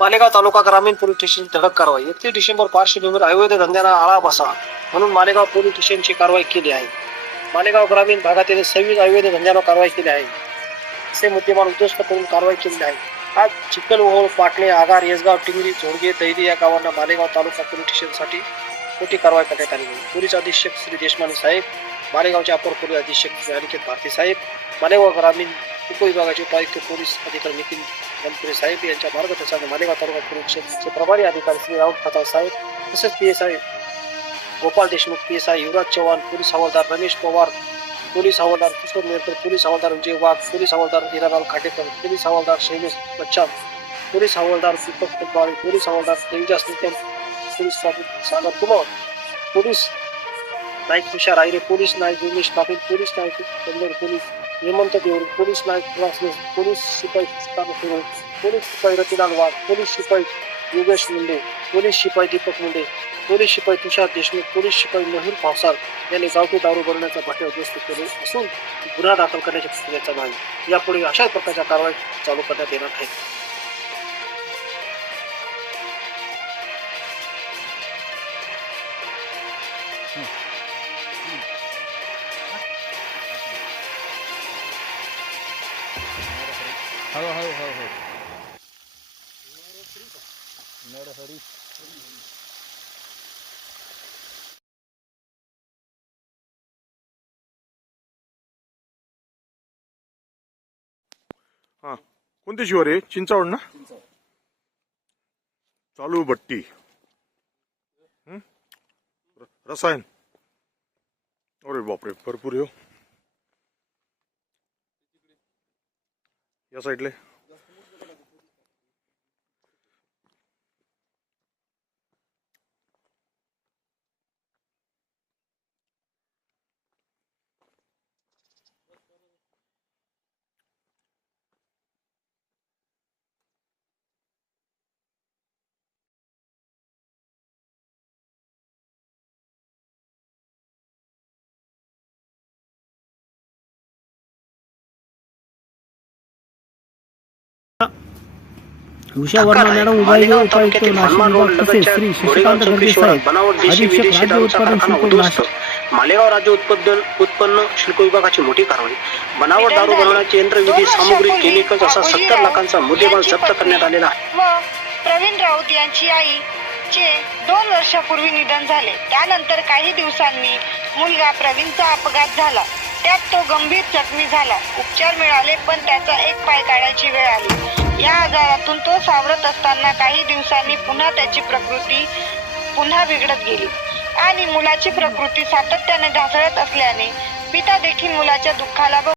मालेगाव तालुका ग्रामीण police station धडक कारवाई. 31 डिसेंबर पार्श्वभूमीवर अवैध धंद्यांना आळा बसावा म्हणून मालेगाव पोलीस स्टेशनची कारवाई केली आहे. मालेगाव ग्रामीण भागातील 26 अवैध धंद्यांवर कारवाई केली आहे. असे मुद्देमाल उद्ध्वस्त करून कारवाई केली आहे. आज चिखलओहोळ, पाटणे, आगार, येसगाव, टिंगरी, झोडगे, दैदी या गावांना मालेगाव तालुका पोलीस स्टेशनसाठी मोठी कारवाई करण्यात आली आहे. पोलीस अधीक्षक श्री देशमाने साहेब, मालेगावचे अपर पोलीस अधीक्षक श्री अनिकेत भारती साहेब, मालेगाव ग्रामीण उपविभागाचे उपायुक्त पोलीस अधिकारी नितीन गणपुरे साहेब यांच्या मार्गदर्शनाने मालेगाव तालुका पोलीस स्टेशनचे प्रभारी अधिकारी श्री राहुल खताळ साहेब, तसेच PSI गोपाल देशमुख, PSI युवराज चव्हाण, पोलीस हवालदार रमेश पवार, पोलीस हवालदार किशोर नेरकर, पोलीस हवालदार विजय वाघ, पोलीस हवालदार हिरालाल खाटेकर, पोलीस हवालदार शैलेश बच्चान, पोलीस हवालदार दीपक फुलवारी, पोलीस हवालदार Devdas Nikam, police Sagar Kumar, police Naik Tushar Ayre, police Naik Umesh Patil, police Naik Kandar, police Hemant Devre, police Naik Rasnes, police शिपाई पोलीस शिपाई रतिलाल वाघ, पोलीस शिपाई योगेश मुंडे, पोलीस शिपाई दीपक मुंडे, पोलीस शिपाई तुषार देशमुख, पोलीस शिपाई मयूर पावसाळ यांनी गावठी दारू बनवण्याचा भाट्या उद्ध्वस्त केले असून गुन्हा दाखल करण्याची प्रक्रियेचा नाही. यापुढे अशाच प्रकारच्या कारवाई चालू करण्यात येणार आहे. हा, कोणती शिवर आहे? चिंचावड ना? चालू भट्टी, रसायन. अरे बापरे, भरपूर येऊ या साईडले. उषा वर्मा मॅडम उपायुक्त नाशिक विभाग तसेच श्री शशिकांत गर्गे साहेब अधीक्षक राज्य उत्पादन शुल्क नाशिक. मालेगाव राज्य उत्पन्न शुल्क विभागाची मोठी कारवाई. बनावट दारू बनवण्याची यंत्रविधी सामुग्री केमिकल्स असा 70 लाखांचा मुद्देमाल जप्त करण्यात आलेला आहे. व प्रवीण राऊत यांची आईचे 2 वर्षापूर्वी निधन झाले. त्यानंतर काही दिवसांनी मुलगा प्रवीणचा अपघात झाला. त्यात तो गंभीर जखमी झाला. उपचार मिळाले पण त्याचा एक पाय काढायची वेळ आली. या आजारातून तो सावरत असताना काही दिवसांनी पुन्हा त्याची प्रकृती पुन्हा बिघडत गेली आणि मुलाची प्रकृती सातत्याने ढासळत असल्याने पिता देखील मुलाच्या दुःखाला